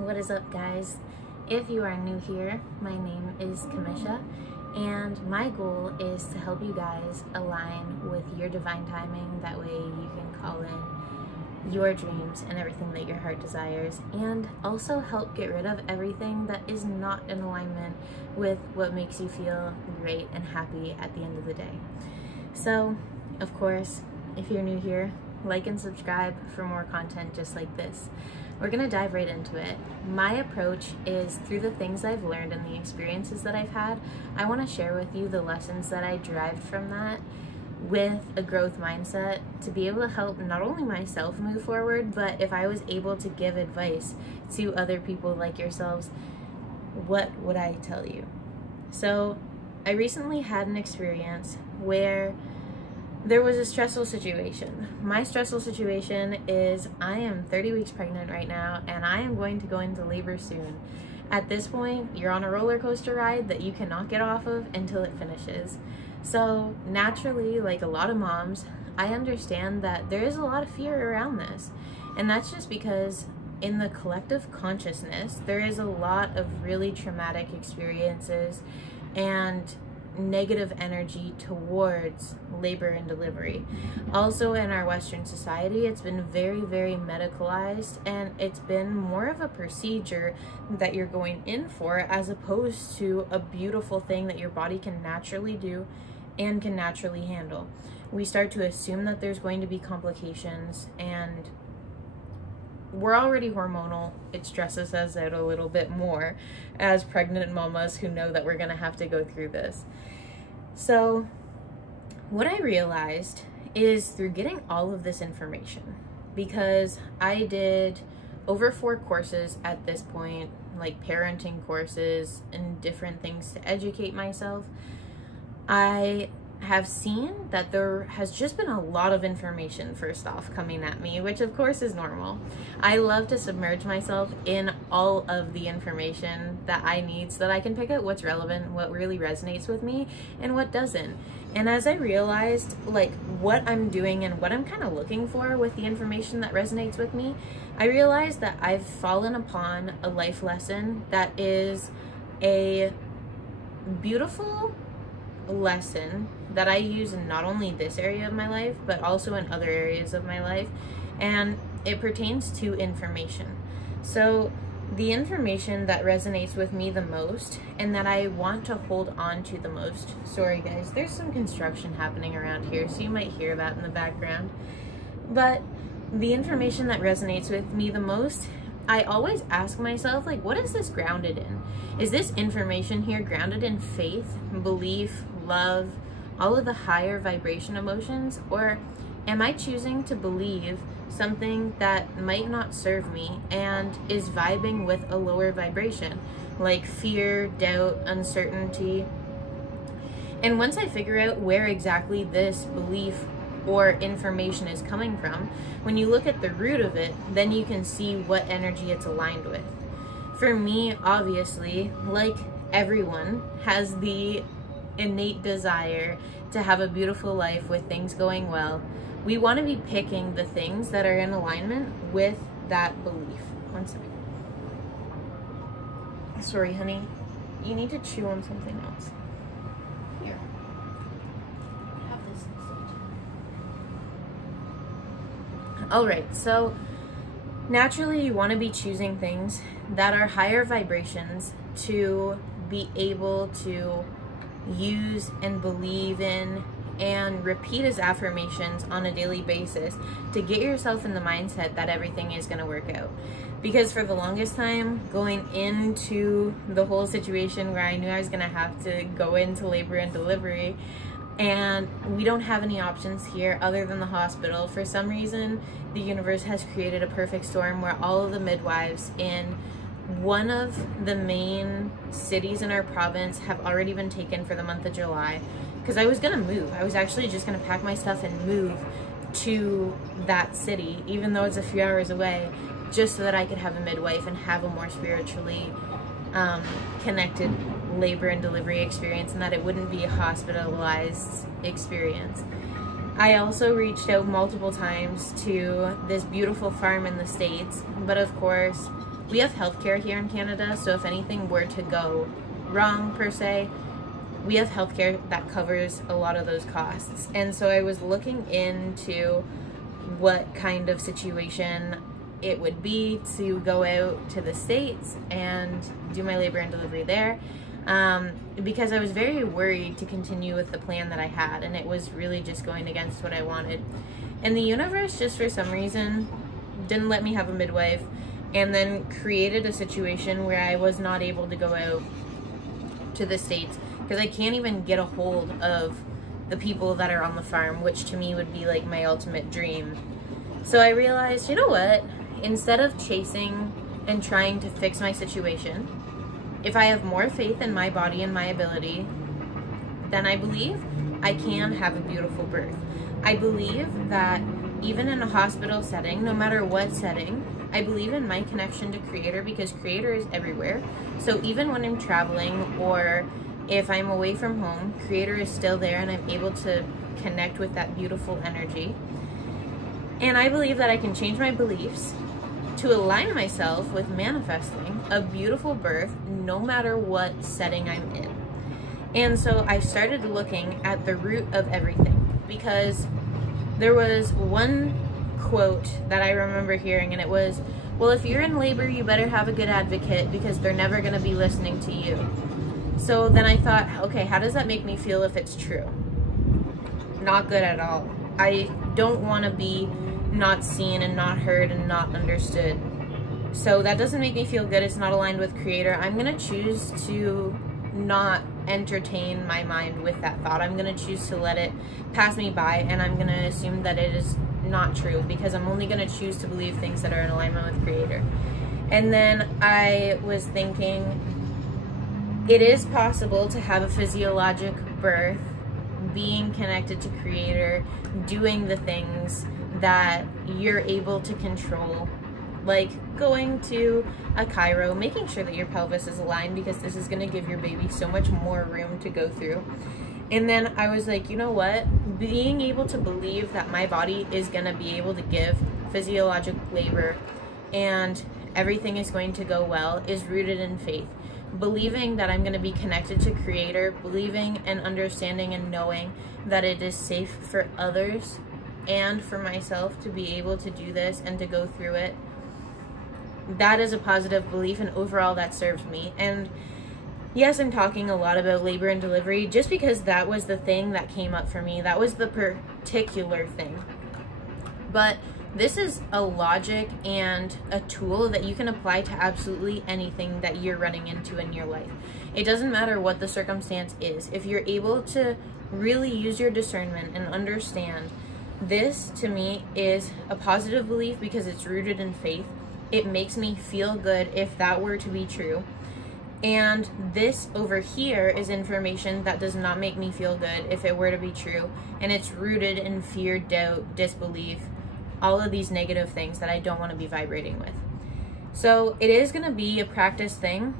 What is up, guys? If you are new here, my name is Kamisha, and my goal is to help you guys align with your divine timing. That way you can call in your dreams and everything that your heart desires, and also help get rid of everything that is not in alignment with what makes you feel great and happy at the end of the day. So, of course, if you're new here, like and subscribe for more content just like this. We're gonna dive right into it. My approach is through the things I've learned and the experiences that I've had. I wanna share with you the lessons that I derived from that with a growth mindset to be able to help not only myself move forward, but if I was able to give advice to other people like yourselves, what would I tell you? So I recently had an experience where there was a stressful situation. My stressful situation is I am 30 weeks pregnant right now, and I am going to go into labor soon. At this point, you're on a roller coaster ride that you cannot get off of until it finishes. So naturally, like a lot of moms, I understand that there is a lot of fear around this. And that's just because in the collective consciousness, there is a lot of really traumatic experiences and negative energy towards labor and delivery. Also, in our Western society, it's been very, very medicalized, and it's been more of a procedure that you're going in for as opposed to a beautiful thing that your body can naturally do and can naturally handle. We start to assume that there's going to be complications, and we're already hormonal. It stresses us out a little bit more as pregnant mamas who know that we're gonna have to go through this. So what I realized is through getting all of this information, because I did over 4 courses at this point, like parenting courses and different things to educate myself, I have seen that there has just been a lot of information first off coming at me, which of course is normal. I love to submerge myself in all of the information that I need so that I can pick out what's relevant, what really resonates with me, and what doesn't. And as I realized like what I'm doing and what I'm kind of looking for with the information that resonates with me, I realized that I've fallen upon a life lesson that is a beautiful lesson that I use in not only this area of my life, but also in other areas of my life, and it pertains to information. So the information that resonates with me the most and that I want to hold on to the most, sorry guys, there's some construction happening around here, so you might hear that in the background, but the information that resonates with me the most, I always ask myself, like, what is this grounded in? Is this information here grounded in faith, belief, love, all of the higher vibration emotions, or am I choosing to believe something that might not serve me and is vibing with a lower vibration, like fear, doubt, uncertainty? And once I figure out where exactly this belief or information is coming from, when you look at the root of it, then you can see what energy it's aligned with. For me, obviously, like everyone, has the innate desire to have a beautiful life with things going well. We want to be picking the things that are in alignment with that belief. One second. Sorry, honey. You need to chew on something else. Here. Have this instead. Alright, so naturally you want to be choosing things that are higher vibrations to be able to use and believe in and repeat as affirmations on a daily basis to get yourself in the mindset that everything is going to work out. Because for the longest time, going into the whole situation where I knew I was going to have to go into labor and delivery, and we don't have any options here other than the hospital, for some reason the universe has created a perfect storm where all of the midwives in one of the main cities in our province have already been taken for the month of July. Because I was gonna move. I was actually just gonna pack my stuff and move to that city, even though it's a few hours away, just so that I could have a midwife and have a more spiritually connected labor and delivery experience, and that it wouldn't be a hospitalized experience. I also reached out multiple times to this beautiful farm in the States, but of course, we have healthcare here in Canada, so if anything were to go wrong per se, we have healthcare that covers a lot of those costs. And so I was looking into what kind of situation it would be to go out to the States and do my labor and delivery there, because I was very worried to continue with the plan that I had, and it was really just going against what I wanted. And the universe, just for some reason, didn't let me have a midwife, and then created a situation where I was not able to go out to the States because I can't even get a hold of the people that are on the farm, which to me would be like my ultimate dream. So I realized, you know what? Instead of chasing and trying to fix my situation, if I have more faith in my body and my ability, then I believe I can have a beautiful birth. I believe that even in a hospital setting, no matter what setting, I believe in my connection to Creator, because Creator is everywhere. So even when I'm traveling or if I'm away from home, Creator is still there and I'm able to connect with that beautiful energy. And I believe that I can change my beliefs to align myself with manifesting a beautiful birth no matter what setting I'm in. And so I started looking at the root of everything, because there was one quote that I remember hearing, and it was, well, if you're in labor, you better have a good advocate because they're never going to be listening to you. So then I thought, okay, how does that make me feel if it's true? Not good at all. I don't want to be not seen and not heard and not understood. So that doesn't make me feel good. It's not aligned with Creator. I'm going to choose to not entertain my mind with that thought. I'm going to choose to let it pass me by, and I'm going to assume that it is not true, because I'm only going to choose to believe things that are in alignment with Creator. And then I was thinking, it is possible to have a physiologic birth, being connected to Creator, doing the things that you're able to control, like going to a chiro, making sure that your pelvis is aligned, because this is going to give your baby so much more room to go through. And then I was like, you know what? Being able to believe that my body is going to be able to give physiologic labor and everything is going to go well is rooted in faith. Believing that I'm going to be connected to Creator, believing and understanding and knowing that it is safe for others and for myself to be able to do this and to go through it. That is a positive belief, and overall that serves me. And yes, I'm talking a lot about labor and delivery just because that was the thing that came up for me. That was the particular thing. But this is a logic and a tool that you can apply to absolutely anything that you're running into in your life. It doesn't matter what the circumstance is. If you're able to really use your discernment and understand, this to me is a positive belief because it's rooted in faith. It makes me feel good if that were to be true. And this over here is information that does not make me feel good if it were to be true. And it's rooted in fear, doubt, disbelief, all of these negative things that I don't want to be vibrating with. So it is going to be a practice thing.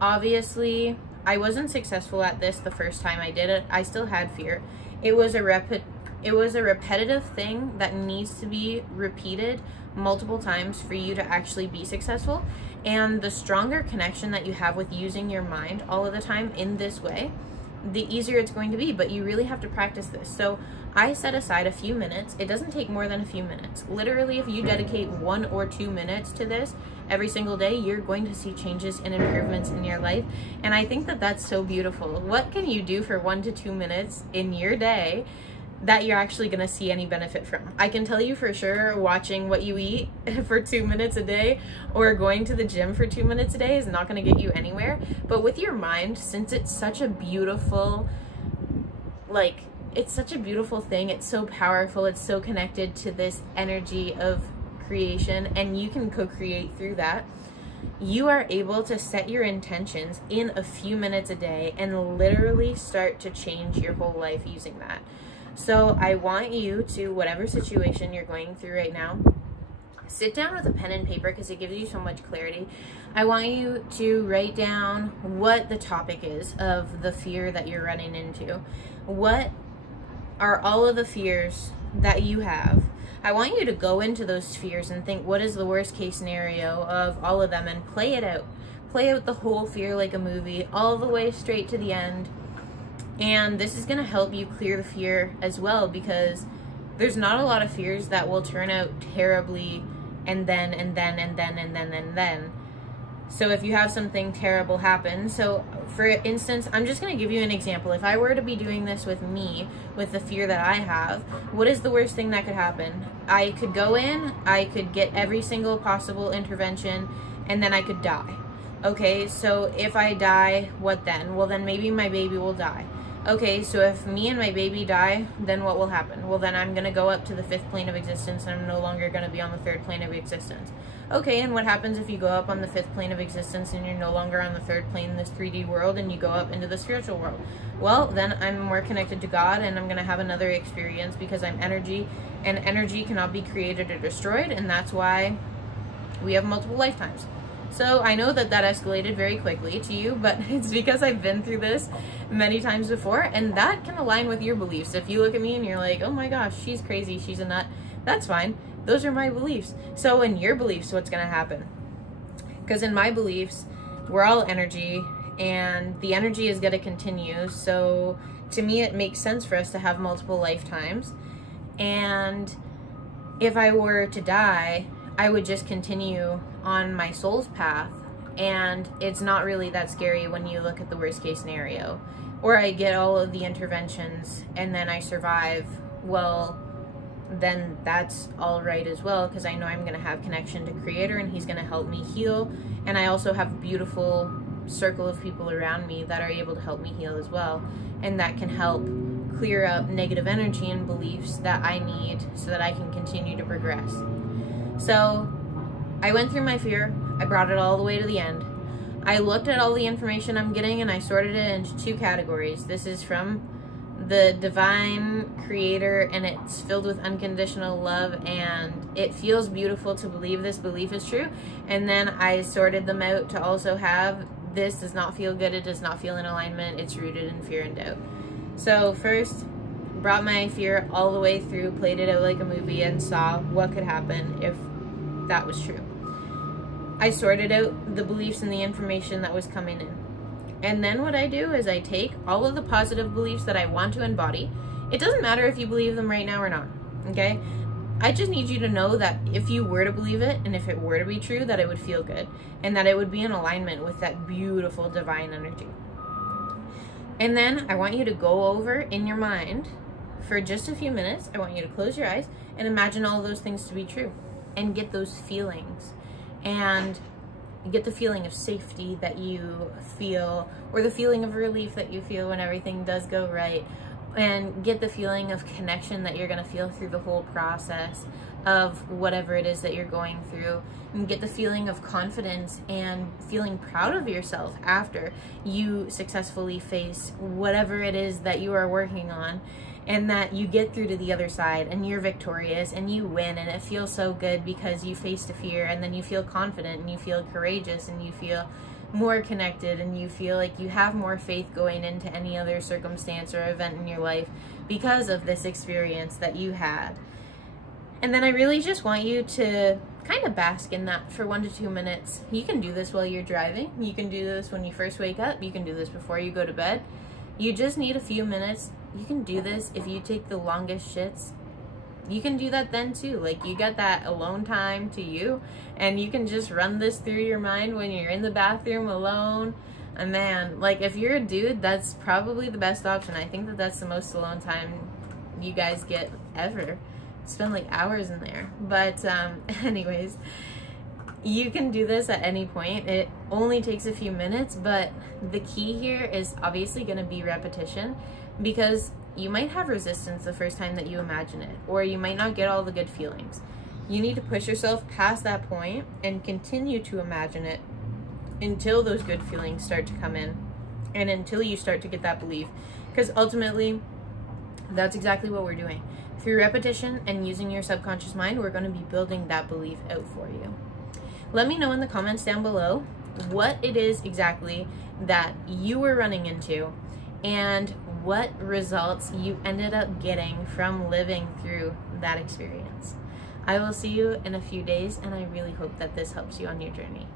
Obviously, I wasn't successful at this the first time I did it. I still had fear. It was a repetitive thing that needs to be repeated multiple times for you to actually be successful. And the stronger connection that you have with using your mind all of the time in this way, the easier it's going to be. But you really have to practice this. So I set aside a few minutes. It doesn't take more than a few minutes. Literally, if you dedicate 1 or 2 minutes to this every single day, you're going to see changes and improvements in your life. And I think that that's so beautiful. What can you do for 1 to 2 minutes in your day that you're actually going to see any benefit from? I can tell you for sure, watching what you eat for 2 minutes a day or going to the gym for 2 minutes a day is not going to get you anywhere. But with your mind, since it's such a beautiful, it's such a beautiful thing, it's so powerful, it's so connected to this energy of creation, and you can co-create through that, you are able to set your intentions in a few minutes a day and literally start to change your whole life using that. So I want you to, whatever situation you're going through right now, sit down with a pen and paper because it gives you so much clarity. I want you to write down what the topic is of the fear that you're running into. What are all of the fears that you have? I want you to go into those fears and think, what is the worst case scenario of all of them, and play it out. Play out the whole fear like a movie, all the way straight to the end. And this is going to help you clear the fear as well, because there's not a lot of fears that will turn out terribly and then. So if you have something terrible happen, so for instance, I'm just going to give you an example. If I were to be doing this with me, with the fear that I have, what is the worst thing that could happen? I could go in, I could get every single possible intervention, and then I could die. Okay, so if I die, what then? Well, then maybe my baby will die. Okay, so if me and my baby die, then what will happen? Well, then I'm going to go up to the 5th plane of existence, and I'm no longer going to be on the 3rd plane of existence. Okay, and what happens if you go up on the 5th plane of existence and you're no longer on the 3rd plane in this 3D world, and you go up into the spiritual world? Well, then I'm more connected to God, and I'm going to have another experience, because I'm energy, and energy cannot be created or destroyed, and that's why we have multiple lifetimes. So I know that escalated very quickly to you, but it's because I've been through this many times before, and that can align with your beliefs. If you look at me and you're like, oh my gosh, she's crazy, she's a nut, that's fine. Those are my beliefs. So in your beliefs, what's going to happen? Because in my beliefs, we're all energy, and the energy is going to continue. So to me, it makes sense for us to have multiple lifetimes. And if I were to die, I would just continue on my soul's path, and it's not really that scary when you look at the worst case scenario. Or I get all of the interventions and then I survive. Well, then that's all right as well, because I know I'm going to have connection to Creator, and He's going to help me heal. And I also have a beautiful circle of people around me that are able to help me heal as well, and that can help clear up negative energy and beliefs that I need so that I can continue to progress. So I went through my fear, I brought it all the way to the end. I looked at all the information I'm getting, and I sorted it into 2 categories. This is from the divine Creator, and it's filled with unconditional love, and it feels beautiful to believe this belief is true. And then I sorted them out to also have, this does not feel good, it does not feel in alignment, it's rooted in fear and doubt. So first, brought my fear all the way through, played it out like a movie, and saw what could happen if that was true. I sorted out the beliefs and the information that was coming in. And then what I do is I take all of the positive beliefs that I want to embody. It doesn't matter if you believe them right now or not, okay? I just need you to know that if you were to believe it, and if it were to be true, that it would feel good, and that it would be in alignment with that beautiful divine energy. And then I want you to go over in your mind for just a few minutes. I want you to close your eyes and imagine all those things to be true, and get those feelings, and get the feeling of safety that you feel, or the feeling of relief that you feel when everything does go right, and get the feeling of connection that you're going to feel through the whole process of whatever it is that you're going through, and get the feeling of confidence and feeling proud of yourself after you successfully face whatever it is that you are working on, and that you get through to the other side and you're victorious and you win, and it feels so good because you faced a fear, and then you feel confident and you feel courageous and you feel more connected, and you feel like you have more faith going into any other circumstance or event in your life because of this experience that you had. And then I really just want you to kind of bask in that for 1 to 2 minutes. You can do this while you're driving. You can do this when you first wake up. You can do this before you go to bed. You just need a few minutes. You can do this if you take the longest shits. You can do that then too. Like, you got that alone time to you, and you can just run this through your mind when you're in the bathroom alone. And man, like, if you're a dude, that's probably the best option. I think that that's the most alone time you guys get ever. Spend like hours in there. But anyways, you can do this at any point. It only takes a few minutes, but the key here is obviously going to be repetition, because you might have resistance the first time that you imagine it, or you might not get all the good feelings. You need to push yourself past that point and continue to imagine it until those good feelings start to come in, and until you start to get that belief, because ultimately that's exactly what we're doing. Through repetition and using your subconscious mind, we're going to be building that belief out for you. Let me know in the comments down below what it is exactly that you were running into, and what results you ended up getting from living through that experience. I will see you in a few days, and I really hope that this helps you on your journey.